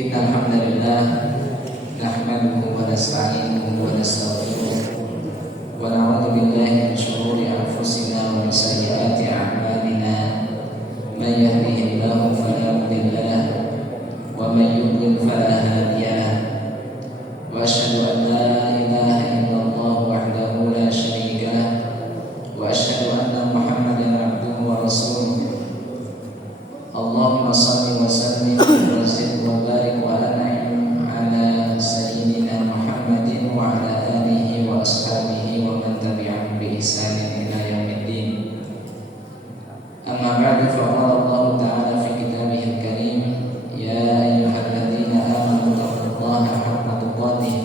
Innal hamdalillah nahmaduhu wa nasta'inuhu wa nastaghfiruh wa na'udzu billahi min shururi anfusina wa min sayyiati a'malina may yahdihillahu fala mudilla lahu wa may yudlil fala hadiya lahu wa asyhadu an la ilaha illallah wahdahu la syarika lahu wa asyhadu anna Muhammadan abduhu wa rasuluh. Allahumma shalli wa sallim wa zid wa barik wa an'im ala sayyidina Muhammadin wa ala alihi wa ashabihi wa man tabi'ahum bi ihsanin ila yaumiddin. Amma ba'du, fa qala Allah ta'ala fi kitabihil karim, ya ayyuhalladzina amanu taqullaha haqqa tuqatih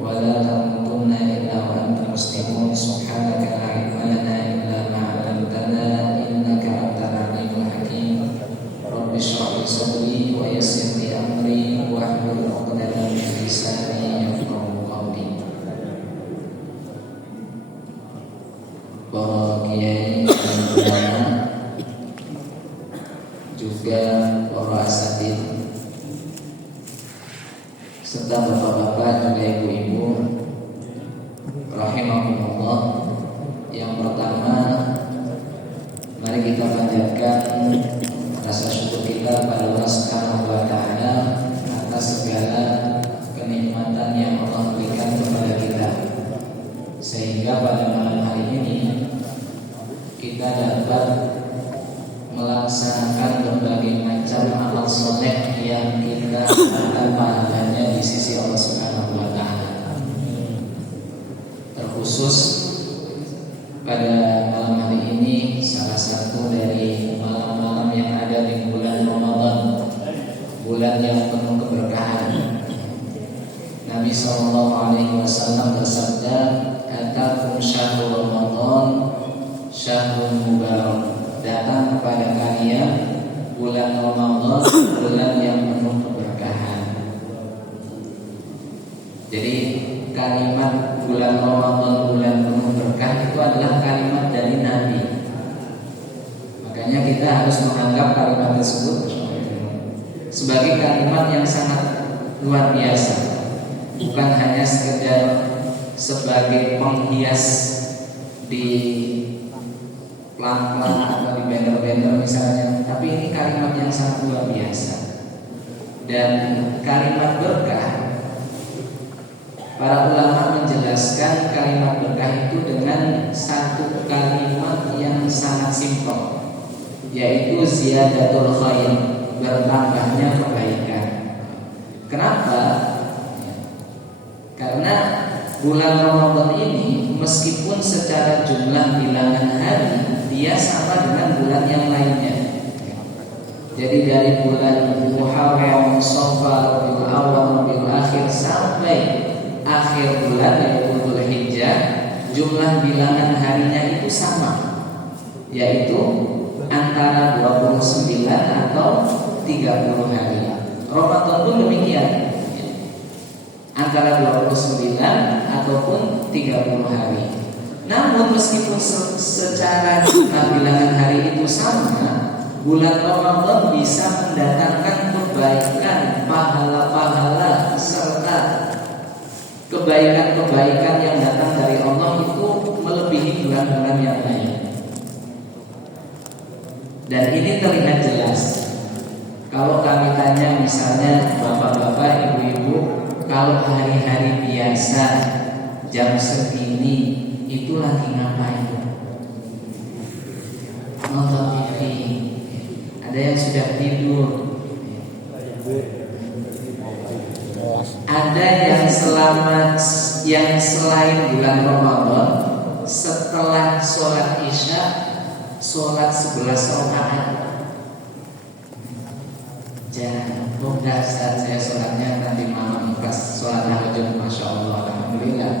wa la tamutunna illa wa antum muslimun. Subhanaka la ilma lana illa ma 'allamtana innaka antal alimul hakim. Rabbi shrah li sadri wa yassir li amri wahlul 'uqdatam min lisani yafqahu qawli. Para kiai dan ulama, juga para asatidz, serta bapak-bapak juga ibu-ibu rahimahumullah. Yang pertama, mari kita panjatkan rasa syukur kita pada Allah Subhanahu wa taala atas segala kenikmatan yang Allah berikan kepada kita, sehingga pada malam hari ini kita dapat melaksanakan berbagai macam amal soleh yang kita akan pahalanya di sisi Allah Subhanahu wa taala. Terkhusus pada malam hari ini, salah satu dari malam-malam yang ada di bulan Ramadan, bulan yang penuh keberkahan. Nabi SAW bersabda, "Atakum syahrul Ramadan, syahrul mubarak." Datang kepada kalian bulan Ramadan, bulan yang penuh keberkahan. Jadi kalimat bulan Ramadan, bulan penuh berkah, itu adalah kalimat dari Nabi. Makanya kita harus menganggap kalimat tersebut sebagai kalimat yang sangat luar biasa, bukan hanya sekedar sebagai penghias di pelan-pelan atau di banner-banner misalnya, tapi ini kalimat yang sangat luar biasa. Dan kalimat berkah, para ulama menjelaskan kalimat berkah itu dengan satu kalimat yang sangat simpel, yaitu ziyadatul khair, bertambahnya kebaikan. Kenapa? Karena bulan Ramadan ini meskipun secara jumlah bilangan hari dia sama dengan bulan yang lainnya. Jadi dari bulan Muharram, Safar, Rabiul Awal, Rabiul Akhir sampai akhir bulan yaitu Dzulhijjah, jumlah bilangan harinya itu sama, yaitu antara 29 atau 30 hari. Ramadan pun demikian, antara 29 ataupun 30 hari. Namun meskipun secara bilangan hari itu sama, bulan Ramadan bisa mendatangkan kebaikan, pahala-pahala serta kebaikan-kebaikan yang datang dari Allah itu melebihi bulan-bulan yang lain. Dan ini terlihat jelas kalau kami tanya misalnya bapak-bapak, ibu-ibu, kalau hari-hari biasa jam segini itu lagi ngapain? Nonton TV. Ada yang sudah tidur. Ada yang selain bulan Ramadan, setelah sholat Isya, sholat 11 rakaat. Jangan, enggak, saat saya sholatnya nanti malam pas sholat tahajud, masya Allah, alhamdulillah.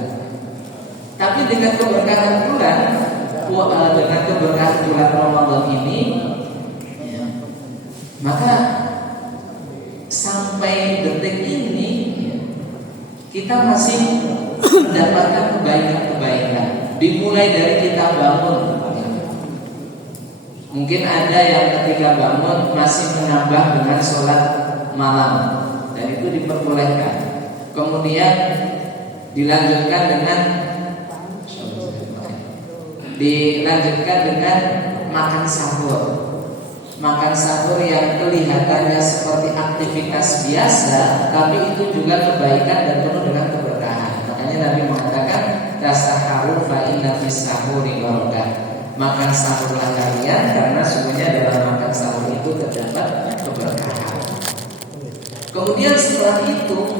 Tapi dengan keberkahan bulan, dengan keberkahan bulan Ramadan ini, ya, maka sampai detik ini kita masih mendapatkan kebaikan-kebaikan. Dimulai dari kita bangun. Mungkin ada yang ketika bangun masih menambah dengan sholat malam. itu diperbolehkan. Kemudian dilanjutkan dengan makan sahur. Makan sahur yang kelihatannya seperti aktivitas biasa, tapi itu juga kebaikan dan penuh dengan keberkahan. Makanya Nabi mengatakan tasaharu fa inna fis sahuri barakah. Makan sahurlah kalian karena sungguhnya dalam makan sahur itu terdapat keberkahan. Kemudian setelah itu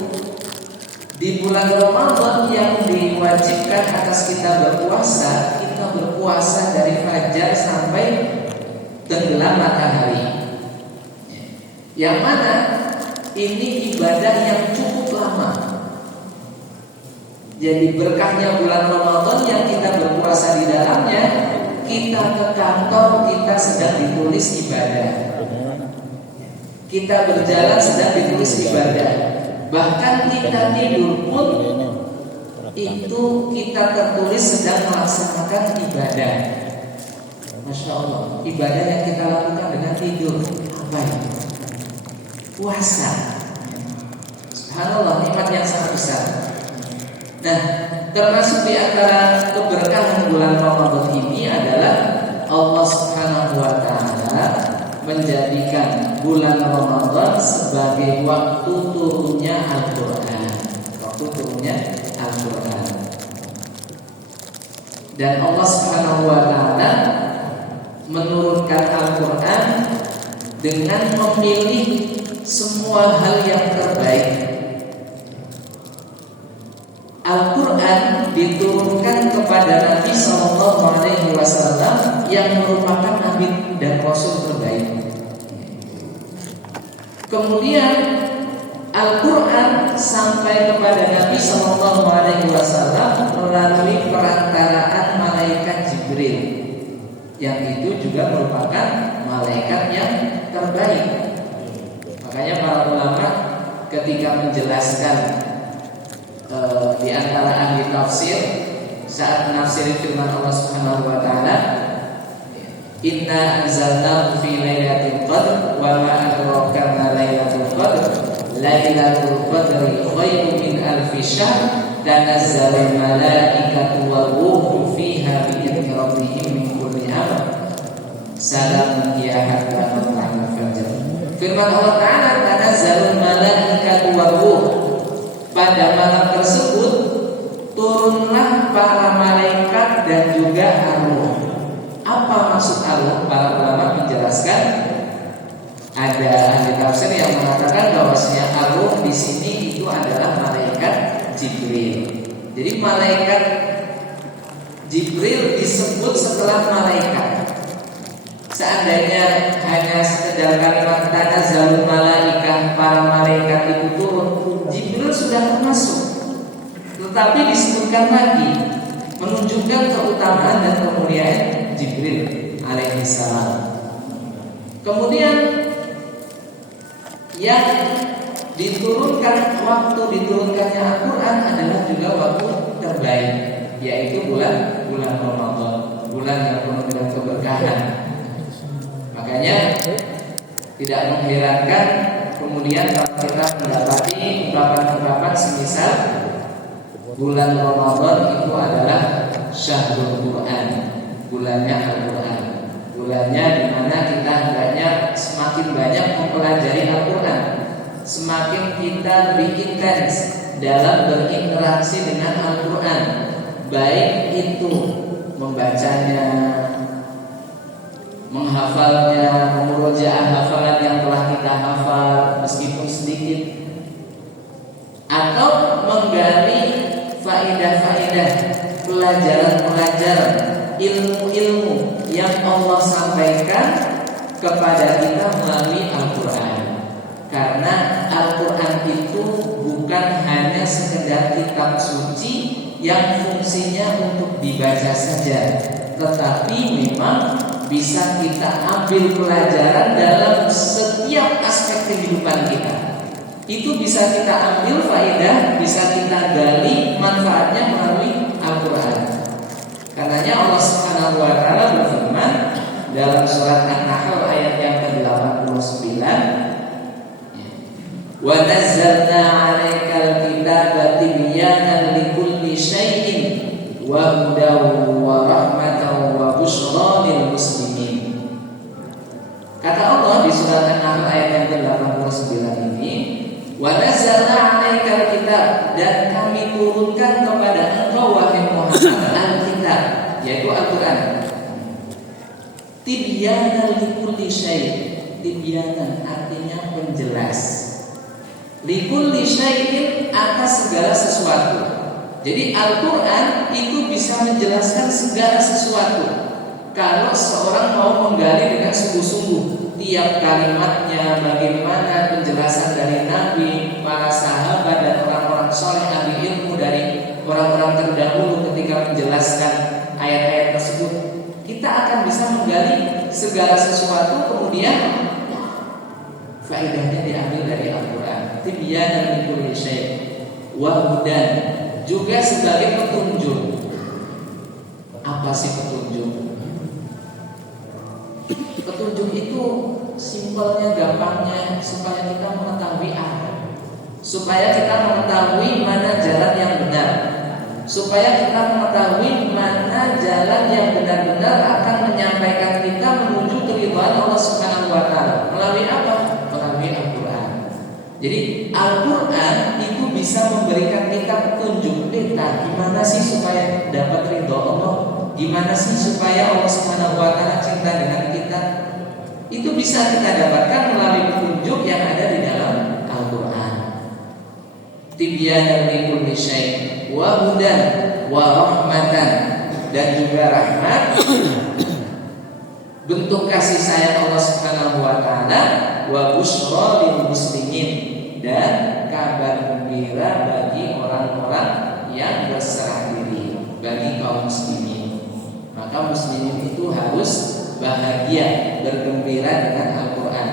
di bulan Ramadan yang diwajibkan atas kita berpuasa, kita berpuasa dari fajar sampai tenggelam matahari. Yang mana ini ibadah yang cukup lama. Jadi berkahnya bulan Ramadan yang kita berpuasa di dalamnya, kita ke kantor kita sedang ditulis ibadah. Kita berjalan sedang ditulis ibadah. Bahkan kita tidur pun itu kita tertulis sedang melaksanakan ibadah. Masya Allah, ibadah yang kita lakukan dengan tidur apa itu? Puasa. Subhanallah, nikmat yang sangat besar. Nah, termasuk di antara keberkahan bulan Ramadan ini adalah Allah Subhanahu wa taala menjadikan bulan Ramadan sebagai waktu turunnya Al-Qur'an. Waktu turunnya Al-Qur'an. Dan Allah Subhanahu wa taala menurunkan Al-Qur'an dengan memilih semua hal yang terbaik. Al-Qur'an diturunkan kepada Nabi SAW yang merupakan Nabi dan Rasul terbaik. Kemudian Al-Qur'an sampai kepada Nabi SAW melalui perantaraan malaikat Jibril, yang itu juga merupakan malaikat yang terbaik. Makanya para ulama ketika menjelaskan di antara ahli tafsir saat menafsir firman Allah Subhanahu wa taala, inna anzalnahu fi lailatul qadr wa ma adraka ma lailatul qadr lailatul qadri khairun min alfi syahr tanazzalul malaikatu war-ruhu fiha bi idzni rabbihim min kulli amr salamun hiya hatta matla'il fajr. Firman Allah taala, tanazzalul malaikatu war-ruh, pada malam tersebut turunlah para malaikat dan juga arwah. Apa maksud arwah? Para ulama menjelaskan, ada ahli tafsir yang mengatakan bahwasanya arwah di sini itu adalah malaikat Jibril. Jadi malaikat Jibril disebut setelah malaikat. Seandainya hanya sekedar kalimat tanazzalul malaikah, para malaikat itu turun, Jibril sudah termasuk. Tetapi disebutkan lagi menunjukkan keutamaan dan kemuliaan Jibril alaihissalam. Kemudian yang diturunkan, waktu diturunkannya Al-Quran adalah juga waktu terbaik, yaitu bulan Ramadan, bulan yang penuh dengan keberkahan. Makanya tidak mengherankan kemudian kalau kita mendapati ungkapan-ungkapan semisal bulan Ramadan itu adalah Syahrul Quran, bulannya Al-Quran, bulannya di mana kita hendaknya semakin banyak mempelajari Al-Quran, semakin kita lebih intens dalam berinteraksi dengan Al-Quran, baik itu membacanya, menghafalnya, memurojaah hafalan yang telah kita hafal meskipun sedikit, atau menggali faedah-faedah, pelajaran-pelajaran, ilmu-ilmu yang Allah sampaikan kepada kita melalui Al-Quran. Karena Al-Quran itu bukan hanya sekedar kitab suci yang fungsinya untuk dibaca saja, tetapi memang bisa kita ambil pelajaran dalam setiap aspek kehidupan kita. Itu bisa kita ambil faedah, bisa kita gali manfaatnya melalui Al-Quran. Karenanya Allah Subhanahu wa taala berfirman dalam surat An-Nahl ayat yang ke-89, wa nazzalna 'alaikal kitaba tibyanan likulli syai'in wa hudan wa rahmatan wa busyra lil muslimin. Kata Allah di surat An-Nahl ayat yang ke-89 ini, wa nazzalna 'alaikal kitab, dan kami turunkan kepada engkau wahai Muhammad al-kitab, yaitu Al-Qur'an. Tibyanan likulli syai'. Tibyanan artinya penjelas. Likulli syai'in atas segala sesuatu. Jadi Al-Qur'an itu bisa menjelaskan segala sesuatu. Kalau seorang mau menggali dengan sungguh-sungguh tiap kalimatnya, bagaimana penjelasan dari Nabi, para sahabat dan orang-orang soleh ahli ilmu dari orang-orang terdahulu ketika menjelaskan ayat-ayat tersebut, kita akan bisa menggali segala sesuatu, kemudian faedahnya diambil dari Al-Quran. Tibyanan likulli syai' wa hudan, juga sebagai petunjuk. Apa sih petunjuk? Petunjuk itu simpelnya, gampangnya, supaya kita mengetahui arah, supaya kita mengetahui mana jalan yang benar, supaya kita mengetahui mana jalan yang benar-benar akan menyampaikan kita menuju keridhaan Allah Subhanahu wa taala. Melalui apa? Melalui Al-Qur'an. Jadi Al-Qur'an itu bisa memberikan kita petunjuk, gimana sih supaya dapat ridha Allah? Gimana sih supaya Allah Subhanahu wa taala cinta dengan kita? Itu bisa kita dapatkan melalui petunjuk yang ada di dalam Al-Qur'an. Tibyanan likulli syai' wa hudan wa rahmatan, dan juga rahmat, bentuk kasih sayang Allah Subhanahu wa taala, wa busyra lil muslimin, dan kabar gembira bagi orang-orang yang berserah diri, bagi kaum muslimin. Maka muslimin itu harus bahagia, bergembira dengan Al-Qur'an,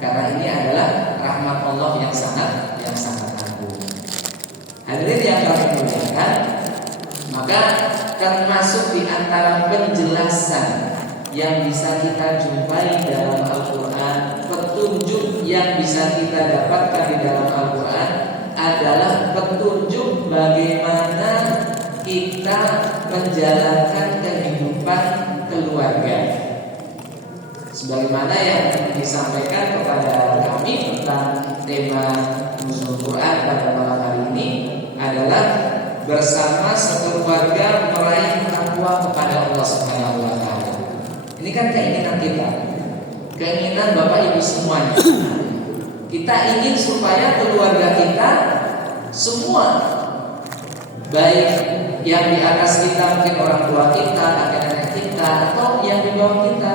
karena ini adalah rahmat Allah yang sangat agung. Hadirin yang kami muliakan, maka termasuk di antara penjelasan yang bisa kita jumpai dalam Al-Qur'an, petunjuk yang bisa kita dapatkan di dalam Al-Qur'an adalah petunjuk bagaimana kita menjalankan kehidupan keluarga. Sebagaimana yang disampaikan kepada kami tentang tema Nuzul Quran pada malam hari ini adalah bersama sekeluarga meraih takwa kepada Allah Subhanahu wa taala. Ini kan keinginan kita, keinginan Bapak Ibu semuanya. Kita ingin supaya keluarga kita semua, baik yang di atas kita, mungkin orang tua kita, kakek-nenek kita, atau yang di bawah kita,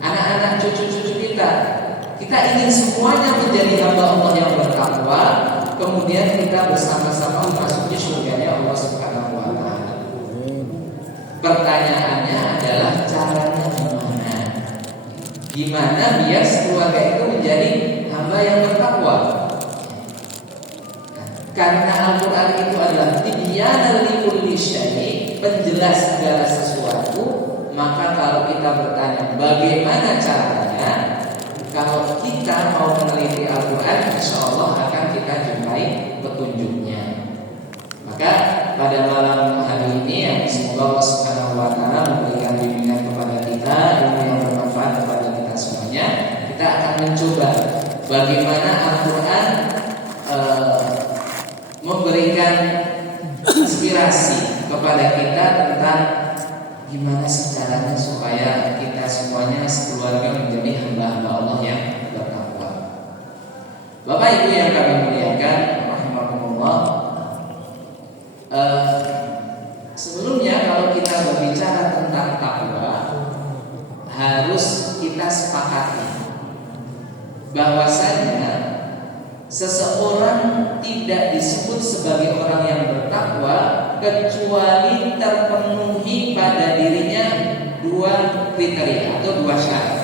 anak-anak cucu-cucu kita ingin semuanya menjadi hamba Allah yang bertakwa, kemudian kita bersama-sama memasuki surganya Allah Subhanahu wa taala. Pertanyaannya adalah caranya gimana? Gimana biar keluarga itu menjadi hamba yang bertakwa? Karena Al-Qur'an itu adalah tibyanan likulli syai', penjelas segala sesuatu, maka kalau kita bertanya bagaimana caranya, kalau kita mau meneliti Al-Qur'an, insyaallah akan kita jumpai petunjuknya. Maka pada malam hari ini, yang semoga Allah Subhanahu wa taala memberikan bimbingan kepada kita, ilmu yang bermanfaat kepada kita semuanya, kita akan mencoba bagaimana Al-Qur'an memberikan inspirasi kepada kita tentang gimana sih caranya supaya kita semuanya sekeluarga menjadi hamba-hamba Allah yang bertakwa. Bapak Ibu yang kami muliakan, rahimakumullah. Sebelumnya kalau kita berbicara tentang takwa, harus kita sepakati bahwasanya seseorang tidak disebut sebagai orang yang bertakwa kecuali terpenuhi pada dirinya dua kriteria atau dua syarat.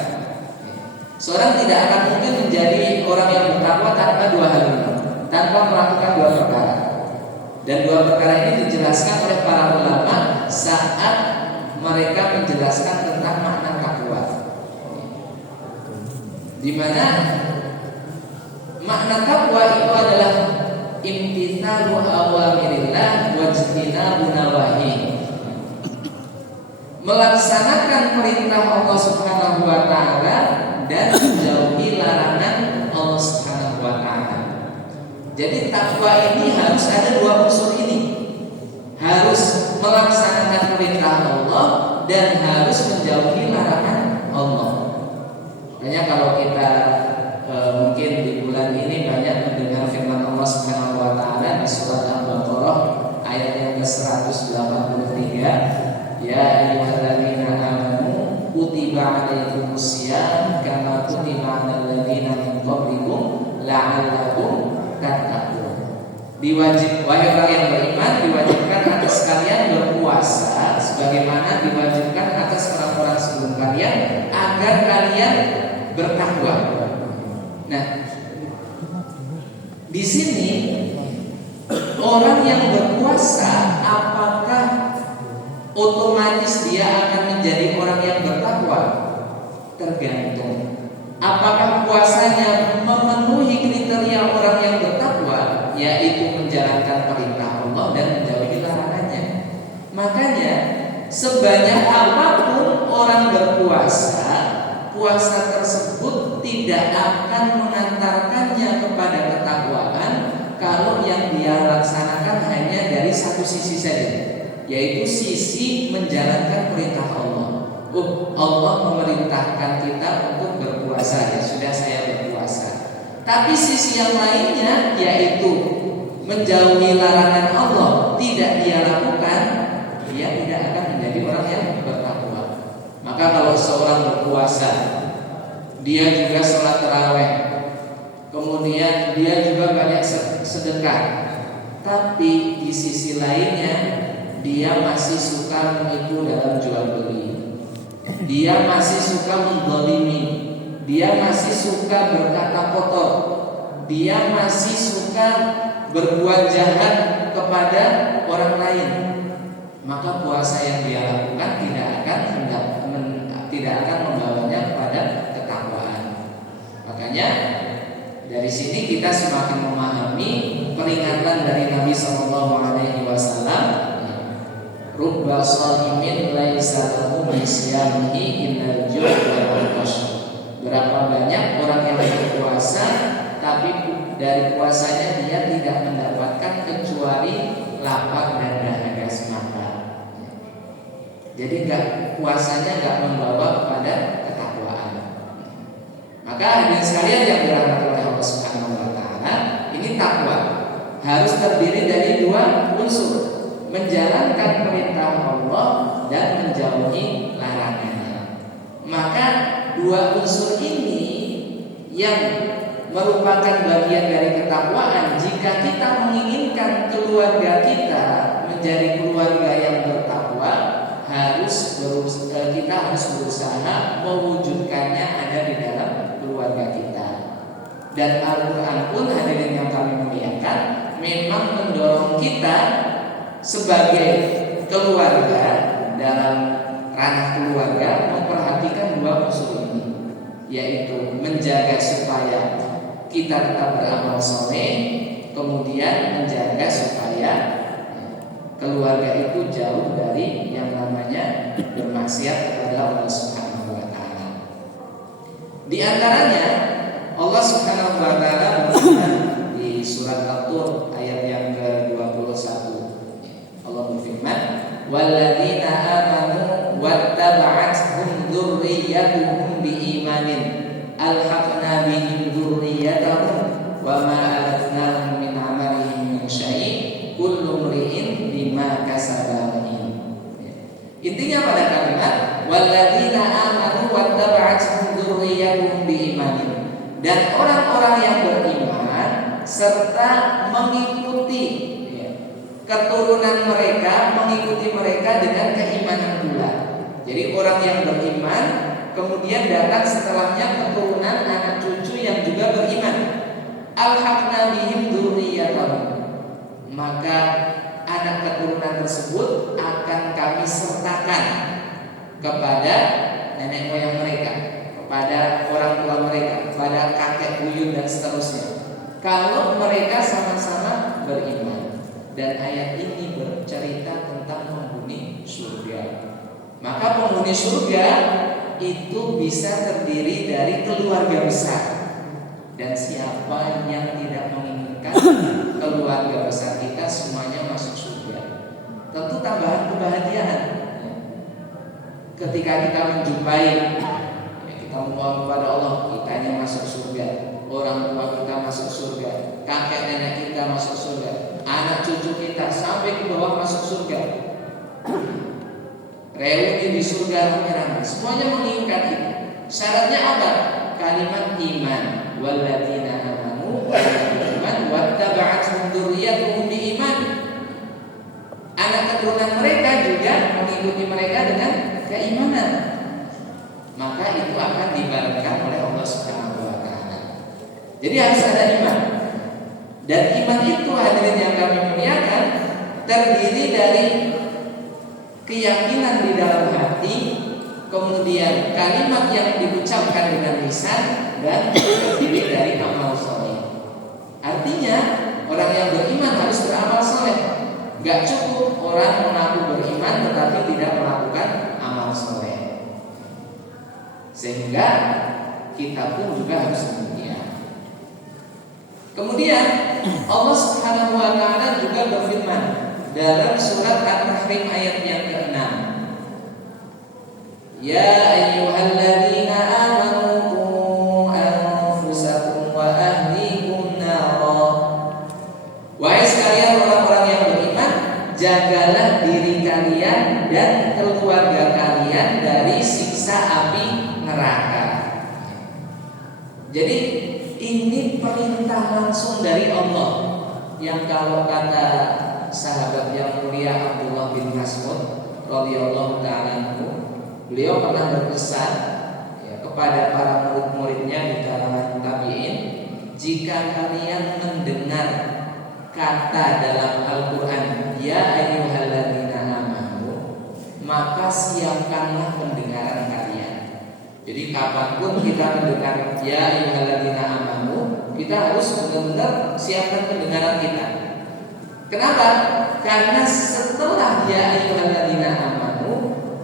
Seorang tidak akan mungkin menjadi orang yang bertakwa tanpa dua hal ini, tanpa melakukan dua perkara. Dan dua perkara ini dijelaskan oleh para ulama saat mereka menjelaskan tentang makna takwa, di mana Makna takwa itu adalah imtithalu awamirillah wajtinabu nawahi, melaksanakan perintah Allah Subhanahu wa taala dan menjauhi larangan Allah Subhanahu wa taala. Jadi takwa ini harus ada dua unsur ini. Harus melaksanakan perintah Allah dan harus menjauhi larangan Allah. Makanya kalau kita mungkin di bulan ini banyak mendengar firman Allah Subhanahu wa taala di surat Al-Baqarah ayat yang ke-183, ya ayyuhalladzina amanu kutiba alaikumusiyam kama kutiba alal ladzina min qablikum la'allakum tattaqun. Wahai orang yang beriman, diwajibkan atas kalian berpuasa sebagaimana diwajibkan atas orang-orang sebelum kalian agar kalian bertakwa. Nah, di sini orang yang berpuasa apakah otomatis dia akan menjadi orang yang bertakwa? Tergantung. Apakah puasanya memenuhi kriteria orang yang bertakwa, yaitu menjalankan perintah Allah dan menjauhi larangannya. Makanya sebanyak apapun orang berpuasa, puasa tersebut tidak akan mengantarkannya kepada ketakwaan kalau yang dia laksanakan hanya dari satu sisi saja, yaitu sisi menjalankan perintah Allah. Allah memerintahkan kita untuk berpuasa, ya sudah saya berpuasa. Tapi sisi yang lainnya yaitu menjauhi larangan Allah tidak dia lakukan, dia tidak akan menjadi orang yang bertakwa. Maka kalau seorang berpuasa, dia juga sholat tarawih, kemudian dia juga banyak sedekah, tapi di sisi lainnya dia masih suka menipu dalam jual beli, dia masih suka mendzalimi, dia masih suka berkata kotor, dia masih suka berbuat jahat kepada orang lain, maka puasa yang dia lakukan tidak akan membawanya kepada ketakwaan. Makanya dari sini kita semakin memahami peringatan dari Nabi Sallallahu Alaihi Wasallam, rubba shaimin laisa lahu min siyamihi illal ju' wal 'atash. Berapa banyak orang yang berpuasa tapi dari puasanya dia tidak mendapatkan kecuali lapar dan dahaga semata. Jadi puasanya nggak membawa kepada ketakwaan. Maka hadirin sekalian yang dirahmati oleh Allah Subhanahu wa taala, ini takwa harus terdiri dari dua unsur, menjalankan perintah Allah dan menjauhi larangannya. Maka dua unsur ini yang merupakan bagian dari ketakwaan. Jika kita menginginkan keluarga kita menjadi keluarga yang bertakwa, kita harus berusaha mewujudkannya ada di dalam keluarga kita. Dan Al-Quran pun, hadirin yang kami muliakan, memang mendorong kita sebagai keluarga dalam ranah keluarga memperhatikan dua unsur ini, yaitu menjaga supaya kita tetap beramal soleh, kemudian menjaga supaya keluarga itu jauh dari yang namanya bermaksiat kepada Allah Subhanahu wa taala. Di antaranya Allah Subhanahu wa taala berfirman di surat At-Tur ayat yang ke-21. Allah berfirman, "Walladzina amanu wattaba'athum dzurriyyatuhum biimanin alhaqna bihim dzurriyyatahum wa ma alatnahum min 'amalihim min syai' kullu imri'in bima kasaba rahin." Intinya pada kalimat walladzina amanu wattaba'athum dzurriyyatuhum biimanin, dan orang-orang yang beriman serta mengikuti keturunan mereka, mengikuti mereka dengan keimanan pula. Jadi orang yang beriman kemudian datang setelahnya keturunan anak cucu yang juga beriman. Alhaqna bihim dzurriyyatahum, maka anak keturunan tersebut akan kami sertakan kepada nenek moyang mereka, kepada orang tua mereka, kepada kakek buyut dan seterusnya. kalau mereka sama-sama beriman. Dan ayat ini bercerita tentang penghuni surga. Maka penghuni surga itu bisa terdiri dari keluarga besar. Dan siapa yang tidak menginginkan keluarga besar kita semuanya masuk surga, tentu tambahan kebahagiaan. Ketika kita menjumpai, kita memohon kepada Allah, kita yang masuk surga, orang tua kita masuk surga, kakek nenek kita masuk surga, anak cucu kita sampai ke bawah masuk surga, reuni di surga rame-rame, semuanya menginginkan itu. Syaratnya apa? Kalimat iman. Walladzina amanu iman wattaba'athum dzurriyyatuhum biiman. Anak keturunan mereka juga mengikuti mereka dengan keimanan. Maka itu akan dibarenkan oleh Allah Subhanahu wa taala. Jadi harus ada iman. Dan iman itu, hadirin yang kami muliakan, terdiri dari keyakinan di dalam hati, kemudian kalimat yang diucapkan dengan lisan, dan terdiri dari amal soleh. Artinya orang yang beriman harus beramal soleh. Gak cukup orang mengaku beriman tetapi tidak melakukan amal soleh. Sehingga kita pun juga harus demikian. Kemudian Allah Subhanahu wa taala juga berfirman dalam surat At-Tahrim ayat yang ke-6. Ya ayyuhalladzina amanu qu anfusakum wa ahlikum nara. Wahai sekalian orang-orang yang beriman, jagalah diri kalian dan keluarga kalian dari siksa api neraka. Jadi ini perintah langsung dari Allah, yang kalau kata sahabat yang mulia Abdullah bin Mas'ud radhiyallahu ta'ala anhu, beliau pernah berpesan kepada para murid-muridnya di kalangan tabi'in, jika kalian mendengar kata dalam Al-Quran ya ayyuhalladzina amanu, maka siapkanlah pendengaran kalian. Jadi kapanpun kita mendengar ya ayyuhalladzina amanu, kita harus benar-benar siapkan pendengaran kita. Kenapa? Karena setelah ya ayyuhalladzina amanu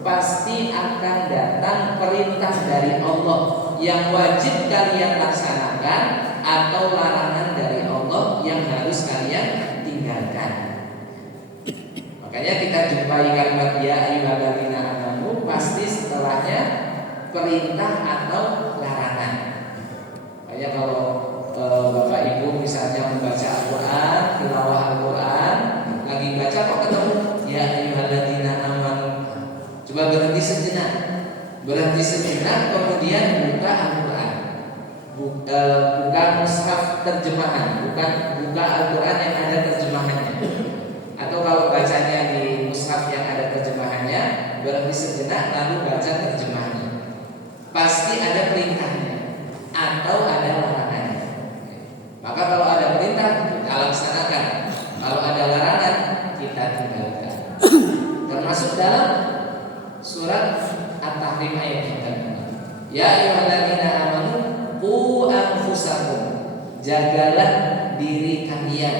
pasti akan datang perintah dari Allah yang wajib kalian laksanakan atau larangan dari Allah yang harus kalian tinggalkan. Makanya kita jumpai kalimat ya ayyuhalladzina amanu pasti setelahnya perintah atau larangan. Kayak kalau Bapak Ibu misalnya membaca Al-Quran, tilawah Al-Quran, lagi baca kok ketemu ya ayyuhalladzina amanu, coba berhenti sejenak, kemudian buka Al-Quran, buka mushaf terjemahan, buka Al-Quran yang ada terjemahannya. Atau kalau bacanya di mushaf yang ada terjemahannya, berhenti sejenak lalu baca terjemahannya. Pasti ada perintahnya atau ada larangannya. Maka kalau ada perintah kita laksanakan, kalau ada larangan kita tinggalkan. Termasuk dalam surat At-Tahrim ayat yang ke-6. Ya ayyuhalladzina amanu qu anfusakum, jagalah diri kalian,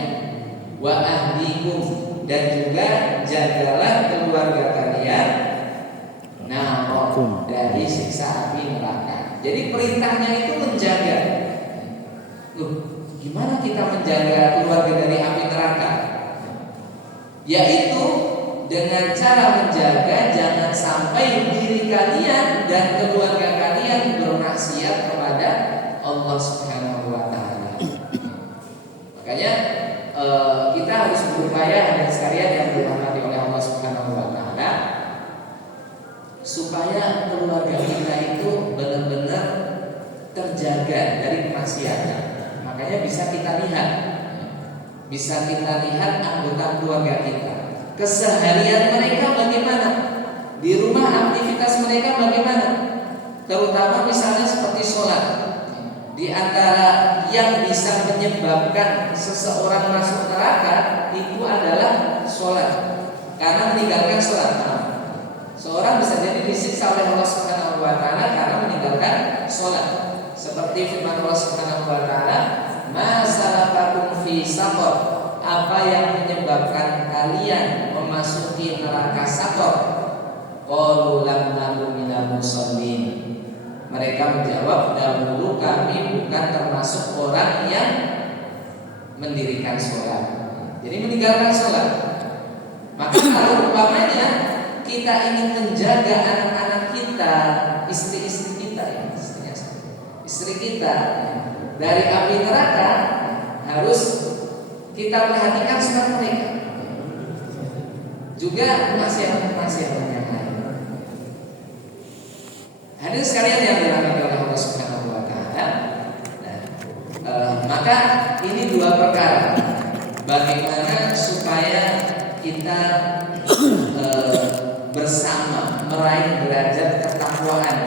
wa ahlikum, dan juga jagalah keluarga kalian, dari siksa api neraka. Jadi perintahnya itu menjaga. Gimana kita menjaga keluarga dari api neraka? Yaitu dengan cara menjaga jangan sampai diri kalian dan keluarga kalian bermaksiat kepada Allah Subhanahu wa taala. Makanya kita harus berupaya dan sekalian yang dirahmati oleh Allah Subhanahu wa taala, supaya keluarga kita itu benar-benar terjaga dari kemaksiatan. Makanya bisa kita lihat anggota keluarga kita, keseharian mereka bagaimana, di rumah aktivitas mereka bagaimana, terutama misalnya seperti sholat. Di antara yang bisa menyebabkan seseorang masuk neraka itu adalah sholat. Karena meninggalkan sholat, seorang bisa jadi disiksa oleh Allah Subhanahu wa taala karena meninggalkan sholat. Seperti firman Allah Subhanahu wa taala, ma salakakum fi saqar, apa yang menyebabkan kalian memasuki neraka Saqar? Qalu lam naku minal musallin. Mereka menjawab, dahulu kami bukan termasuk orang yang mendirikan sholat. Jadi meninggalkan sholat. Maka kalau umpamanya kita ingin menjaga anak-anak kita, istri-istri kita, ya, istri kita dari api neraka, harus kita perhatikan sholat mereka. Juga maksiat-maksiat yang lain. Hadirin sekalian yang dirahmati oleh Allah Subhanahu wa taala. Maka ini dua perkara. Bagaimana supaya kita bersama meraih derajat ketakwaan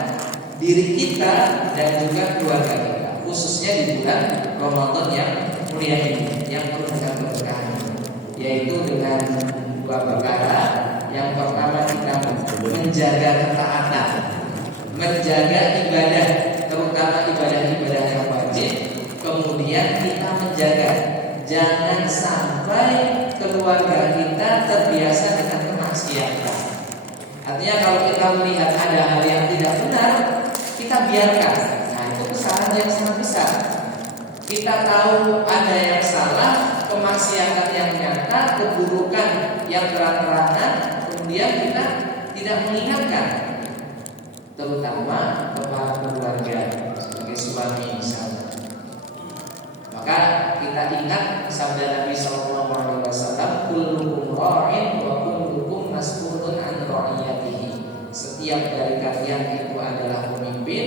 diri kita dan juga keluarga kita, khususnya di bulan Ramadan yang mulia ini, yang penuh dengan keberkahan, yaitu dengan dua perkara. Yang pertama, kita menjaga ketaatan, menjaga ibadah, terutama ibadah-ibadah yang wajib. Kemudian kita menjaga jangan sampai keluarga kita terbiasa dengan kemaksiatan. Artinya kalau kita melihat ada hal yang tidak benar, kita biarkan. Nah, itu kesalahan yang sangat besar. Kita tahu ada yang salah, kemaksiatan yang nyata, keburukan yang terang-terangan, kemudian kita tidak mengingatkan, terutama kepada keluarga sebagai suami misalnya. Maka kita ingat sabda Nabi SAW, kullukum ra'in wa kullukum mas'ulun an ra'iyatihi. Setiap dari kalian itu adalah pemimpin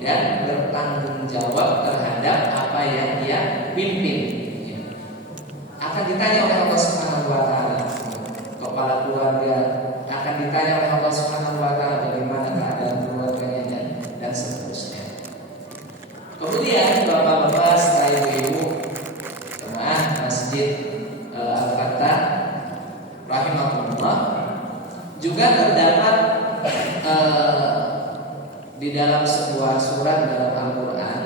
dan bertanggung jawab terhadap apa yang dia pimpin. Akan ditanya oleh Allah Subhanahu wa taala. Kepala keluarga akan ditanya oleh Allah Subhanahu wa taala bagaimana keadaan keluarganya dan seterusnya. Kemudian bapak-bapak sekalian ibu jemaah Masjid Al-Fatah rahimahullah, juga terdapat di dalam sebuah surat dalam Al-Quran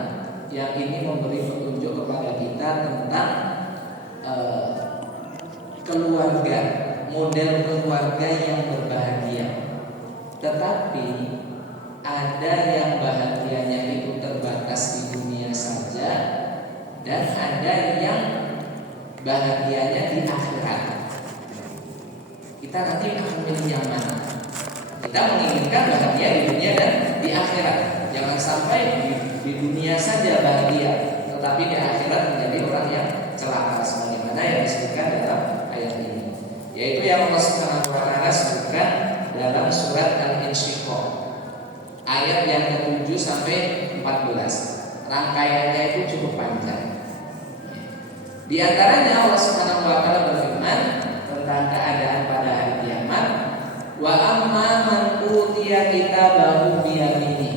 yang ini memberi petunjuk kepada kita tentang keluarga, model keluarga yang berbahagia. Tetapi ada yang bahagianya itu terbatas di dunia saja, dan ada yang bahagianya di akhirat. Kita nanti akan memilih yang mana? Kita menginginkan bahagia di dunia dan di akhirat. Jangan sampai di dunia saja bahagia, tetapi di akhirat menjadi orang yang celaka, sebagaimana yang disebutkan dalam ayat ini, yaitu yang Allah Subhanahu wa taala sebutkan dalam surat Al-Insyiqaq ayat yang ke-7 sampai 14. Rangkaiannya itu cukup panjang. Di antaranya Allah Subhanahu wa taala berfirman tentang keadaan pada hari kiamat, wa amma man utiya kitabahu bi yaminihi.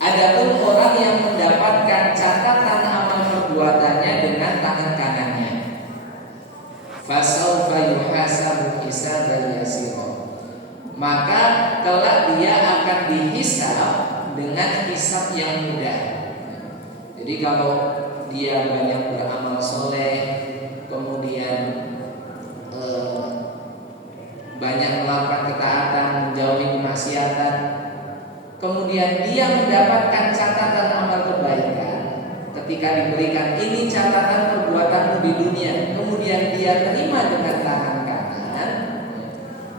Adapun orang yang mendapatkan catatan amal perbuatannya dengan tangan kanannya, fasaufa yuhasabu hisaban yasira, maka kelak dia akan dihisab dengan hisab yang mudah. Jadi kalau dia banyak beramal soleh, kemudian banyak melakukan ketaatan, menjauhi kemaksiatan, kemudian dia mendapatkan catatan amal kebaikan, ketika diberikan ini catatan perbuatanmu di dunia, kemudian dia terima dengan tangan kanan,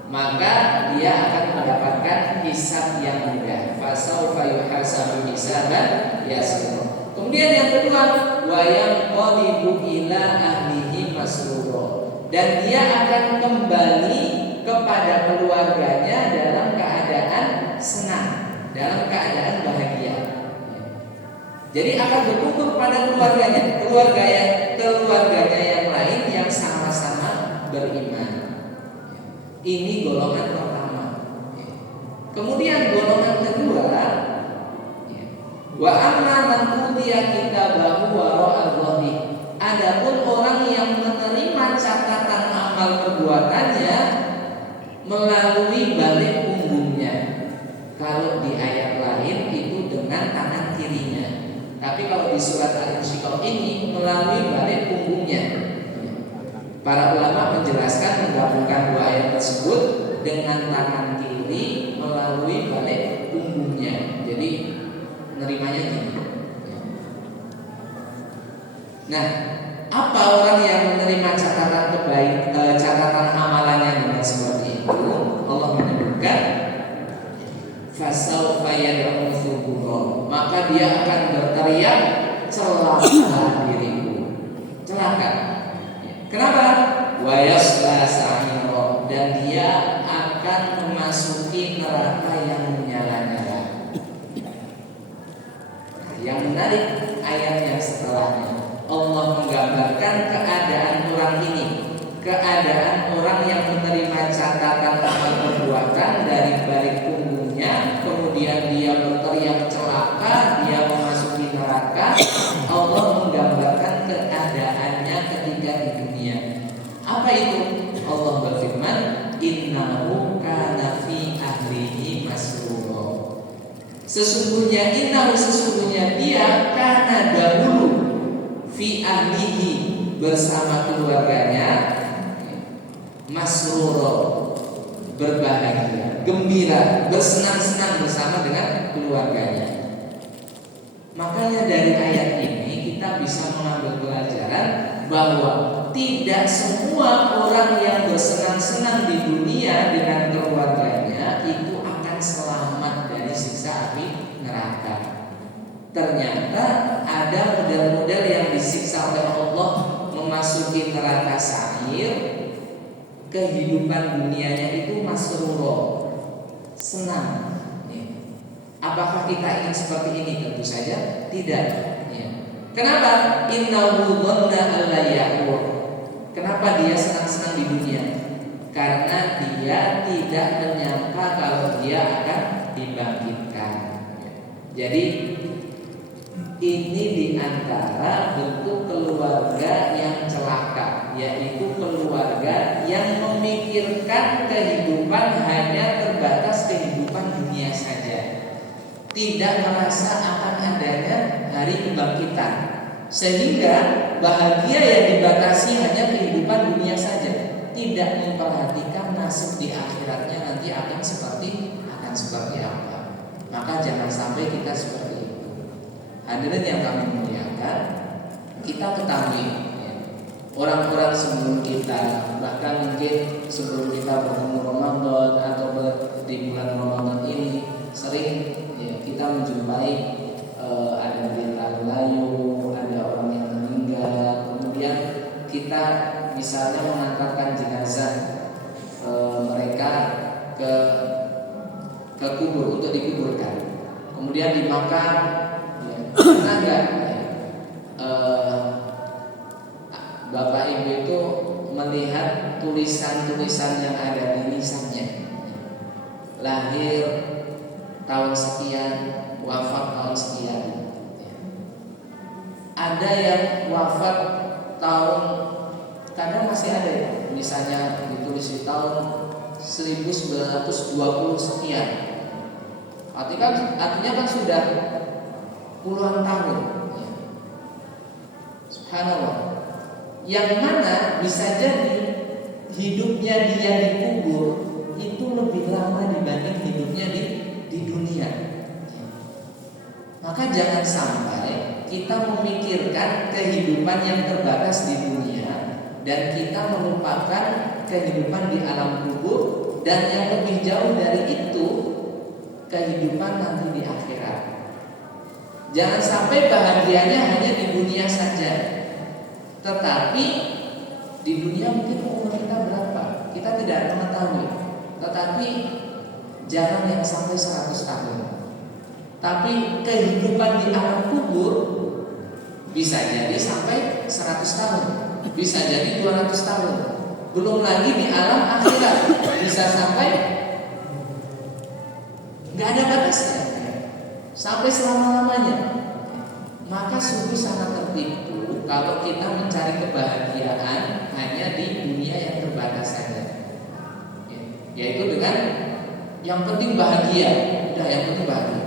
maka dia akan mendapatkan hisab yang mudah. Fasaufa yuhasabu hisaban yasira. Kemudian yang kedua, wa yanqalibu ila ahlihi masrura, dan dia akan kembali kepada keluarganya dalam keadaan senang, dalam keadaan bahagia. Jadi akan berkumpul pada keluarganya, keluarganya yang lain yang sama-sama beriman. Ini golongan pertama. Kemudian golongan kedua, wa amma man utiya kitabahu wara'a dhahri. Adapun orang yang menerima catatan amal perbuatannya melalui balik punggungnya. Kalau di ayat lain itu dengan tangan kirinya. Tapi kalau di surat Al-Insyiqaq ini melalui balik punggungnya. Para ulama menjelaskan menggabungkan dua ayat tersebut dengan tangan kiri melalui balik punggungnya. Jadi nerimanya gini. Nah, apa orang yang menerima catatan amalannya dengan seperti itu? Allah menyebutkan fasaufa yad'u thubura, maka dia akan berteriak celaka diriku, celaka. Kenapa? Wa yasla sa'ira, dan dia akan memasuki neraka yang menyala-nyala. Yang menarik ayat yang setelahnya, Allah menggambarkan keadaan orang ini, keadaan orang yang menerima catatan amal perbuatan dari balik punggungnya, kemudian dia berteriak celaka, dia memasuki neraka. Allah menggambarkan keadaannya ketika di dunia. Apa itu? Allah berfirman, innahu kana fi ahlihi masrura. Sesungguhnya dia kana dahulu fi ahlihi, bersama keluarganya, masrura, berbahagia, gembira, bersenang-senang bersama dengan keluarganya. Makanya dari ayat ini kita bisa mengambil pelajaran bahwa tidak semua orang yang bersenang-senang di dunia dengan keluarganya itu akan selamat dari siksa api neraka. Ternyata ada model-model yang disiksa oleh Allah memasuki neraka sa'ir, kehidupan dunianya itu masrura, senang. Apakah kita ingin seperti ini? Tentu saja tidak. Kenapa? Innahu dhanna alla yahur. Kenapa dia senang-senang di dunia? Karena dia tidak menyangka kalau dia akan dibangkitkan. Jadi ini diantara bentuk keluarga yang celaka, yaitu keluarga yang memikirkan kehidupan hanya terbatas kehidupan dunia saja, tidak merasa akan adanya hari kebangkitan, sehingga bahagia yang dibatasi hanya kehidupan dunia saja, tidak memperhatikan nasib di akhiratnya nanti akan seperti apa. Maka jangan sampai kita seperti itu. Hadirin yang kami muliakan, kita ketahui orang-orang sebelum kita, bahkan mungkin sebelum kita bertemu Ramadan atau di bulan Ramadan ini, sering kita menjumpai ada berita layu, ada orang yang meninggal, kemudian kita misalnya mengantarkan jenazah mereka ke kubur untuk dikuburkan, kemudian dimakan. Ada Bapak Ibu itu melihat tulisan-tulisan yang ada di lisannya, lahir tahun sekian, wafat tahun sekian. Ada yang wafat tahun, kadang masih ada ya, misalnya ditulis di tahun 1920 sekian. Artinya kan sudah puluhan tahun. Subhanallah. Yang mana bisa jadi hidupnya dia dikubur itu lebih lama dibanding hidupnya di dunia. Maka jangan sampai kita memikirkan kehidupan yang terbatas di dunia dan kita melupakan kehidupan di alam kubur, dan yang lebih jauh dari itu kehidupan nanti di akhirat. Jangan sampai bahagianya hanya di dunia saja, tetapi di dunia mungkin umur kita berapa kita tidak mengetahui, tetapi jarang yang sampai 100 tahun. Tapi kehidupan di alam kubur bisa jadi sampai 100 tahun, bisa jadi 200 tahun. Belum lagi di alam akhirat bisa sampai nggak ada batasnya, sampai selama-lamanya. Maka sungguh sangat tertipu kalau kita mencari kebahagiaan hanya di dunia yang terbatas saja, yaitu dengan yang penting bahagia, udah yang penting bahagia.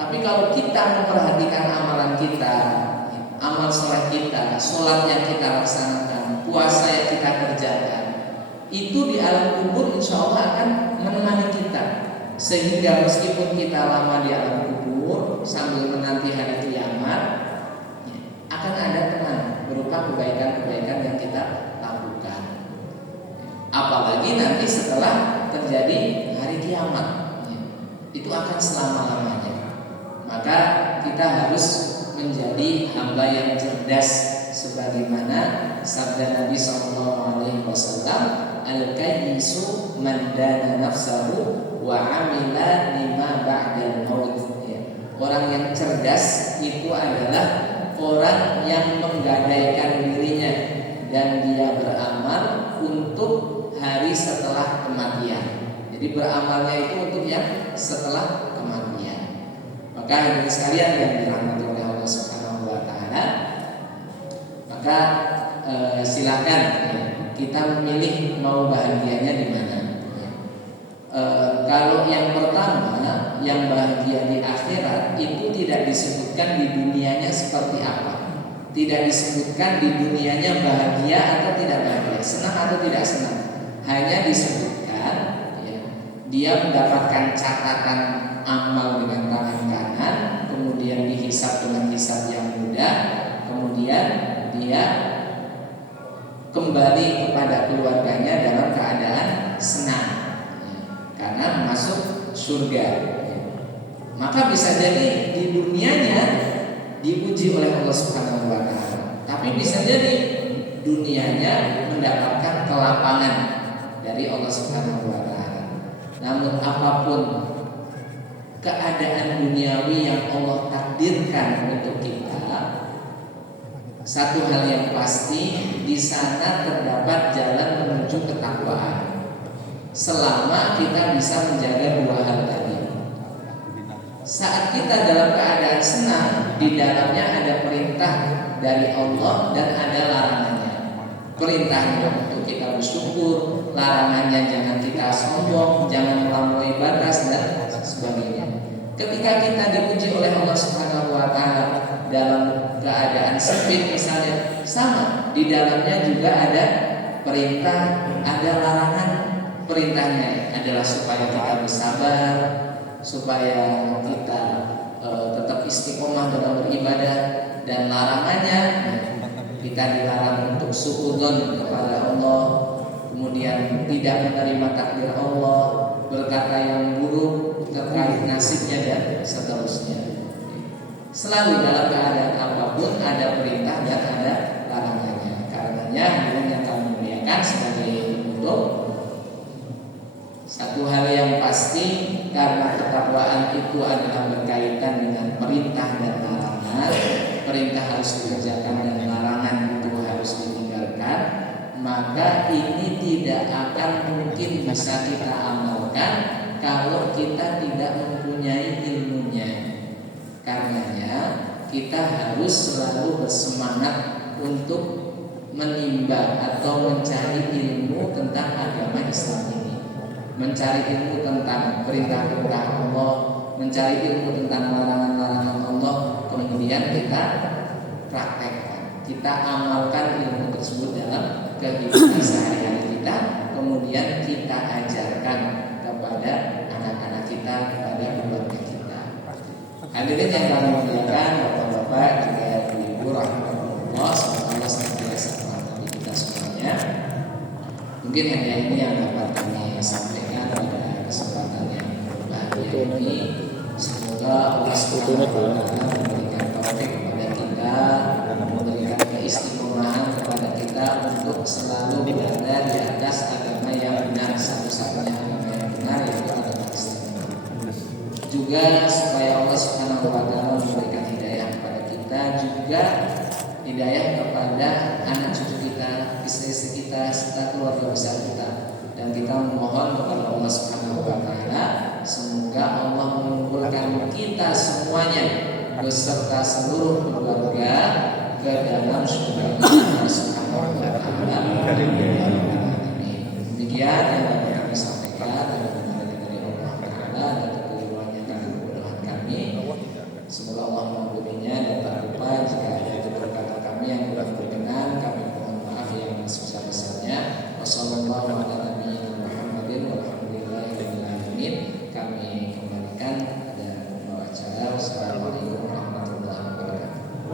Tapi kalau kita memperhatikan amalan kita, amal soleh kita, sholat yang kita laksanakan, puasa yang kita kerjakan, itu di alam kubur insya Allah akan menemani kita. Sehingga meskipun kita lama di alam kubur sambil menanti hari kiamat, akan ada teman berupa kebaikan-kebaikan yang kita lakukan. Apalagi nanti setelah terjadi hari kiamat, itu akan selama-lamanya. Maka kita harus menjadi hamba yang cerdas, sebagaimana sabda Nabi SAW, al-kayyisu man dana nafsahu wa amila lima ba'dal maut. Orang yang cerdas itu adalah orang yang menggadaikan dirinya dan dia beramal untuk hari setelah kematian. Jadi beramalnya itu untuk yang setelah kematian. Maka hadirin sekalian yang dirahmati oleh Allah Subhanahu wa taala, maka silakan kita memilih mau bahagianya di mana. Kalau yang pertama, yang bahagia di akhirat itu tidak disebutkan di dunianya seperti apa. Tidak disebutkan di dunianya bahagia atau tidak bahagia, senang atau tidak senang. Hanya disebutkan dia mendapatkan catatan amal dengan tangan kanan, kemudian dihisab dengan hisab yang mudah, kemudian dia kembali kepada keluarganya dalam keadaan senang karena masuk surga. Maka bisa jadi di dunianya diuji oleh Allah Subhanahu wa taala, tapi bisa jadi dunianya mendapatkan kelapangan dari Allah Subhanahu wa taala. Namun apapun keadaan duniawi yang Allah takdirkan untuk kita, satu hal yang pasti, di sana terdapat jalan menuju ketakwaan. Selama kita bisa menjaga dua hal tadi. Saat kita dalam keadaan senang, di dalamnya ada perintah dari Allah dan ada larangannya. Perintahnya untuk kita bersyukur, larangannya jangan kita sombong, jangan melampaui batas dan sebagainya. Ketika kita diuji oleh Allah Subhanahu wa taala dalam keadaan sempit misalnya, sama, di dalamnya juga ada perintah, ada larangan. Perintahnya adalah supaya kita bersabar, supaya kita tetap istiqomah dalam beribadah, dan larangannya kita dilarang untuk suudzon kepada Allah, kemudian tidak menerima takdir Allah, berkata yang buruk terkait nasibnya dan seterusnya. Selalu dalam keadaan apapun ada perintah dan ada larangannya. Karenanya yang kami muliakan sebagai penutup, satu hal yang pasti, karena ketakwaan itu adalah berkaitan dengan perintah dan larangan. Perintah harus dikerjakan dan larangan itu harus ditinggalkan. Maka ini tidak akan mungkin bisa kita amalkan kalau kita tidak mempunyai ilmunya. Karenanya kita harus selalu bersemangat untuk menimba atau mencari ilmu tentang agama Islam ini. Mencari ilmu tentang perintah-perintah Allah, mencari ilmu tentang larangan-larangan Allah, kemudian kita praktekkan, kita amalkan ilmu tersebut dalam kehidupan sehari-hari kita, kemudian kita ajarkan kepada anak-anak kita, kepada keluarga kita. Hadirin yang kami muliakan, bapak-bapak, juga ibu-ibu, rahmatullah, semoga Allah senantiasa merahmati kita semuanya. Mungkin hanya ini yang dapat kami sampaikan pada kesempatan yang berbahagia ini. Semoga Allah SWT memberikan taufik kepada kita, memberikan keistiqomahan kepada kita untuk selalu berada di atas agama yang benar, satu-satunya agama yang benar, yaitu agama Islam. Juga supaya Allah SWT memberikan hidayah kepada kita, juga hidayah kepada anak cucu kita, istri-istri kita, serta keluarga besar kita. Dan kita memohon kepada Allah Subhanahu wa taala, semoga Allah mengumpulkan kita semuanya beserta seluruh keluarga ke dalam surga Allah Subhanahu wa taala. Demikian